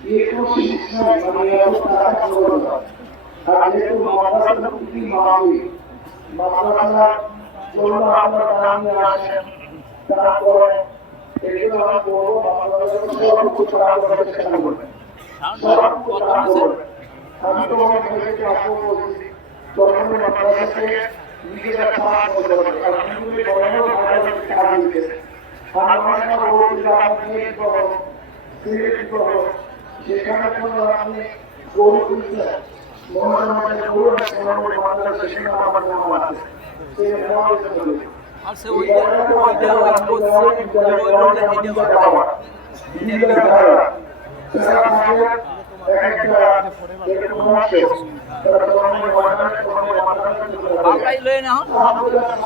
একটু শিক্ষা মানে এত টাকা খরচ হয় আর যেহেতু মাদ্রাসাটা খুবই মামুলি মাদ্রাসা জন্য আপনারা টাকা নিয়ে আসেন তারপরে এগুলো আমরা বলবো মাদ্রাসার সর্বোচ্চ টাকা করতে চেষ্টা করবেন সর্বোচ্চ টাকা করবেন আমি তো মনে করি যে আপনি বলছি তখন মাদ্রাসাকে নিজেরা খারাপ করতে পারবে আর নিজেদের বড় মাদ্রাসাকে টাকা দিতেছে আর আমরা বলছি যে আপনি সেখানে কোনো আপনি গরু কিনতে মহামারী গরু মাদ্রাসা সেখানে আমার নাম আছে আচ্ছা ওইটা বাংলায় লয়ে না আলহামদুলিল্লাহ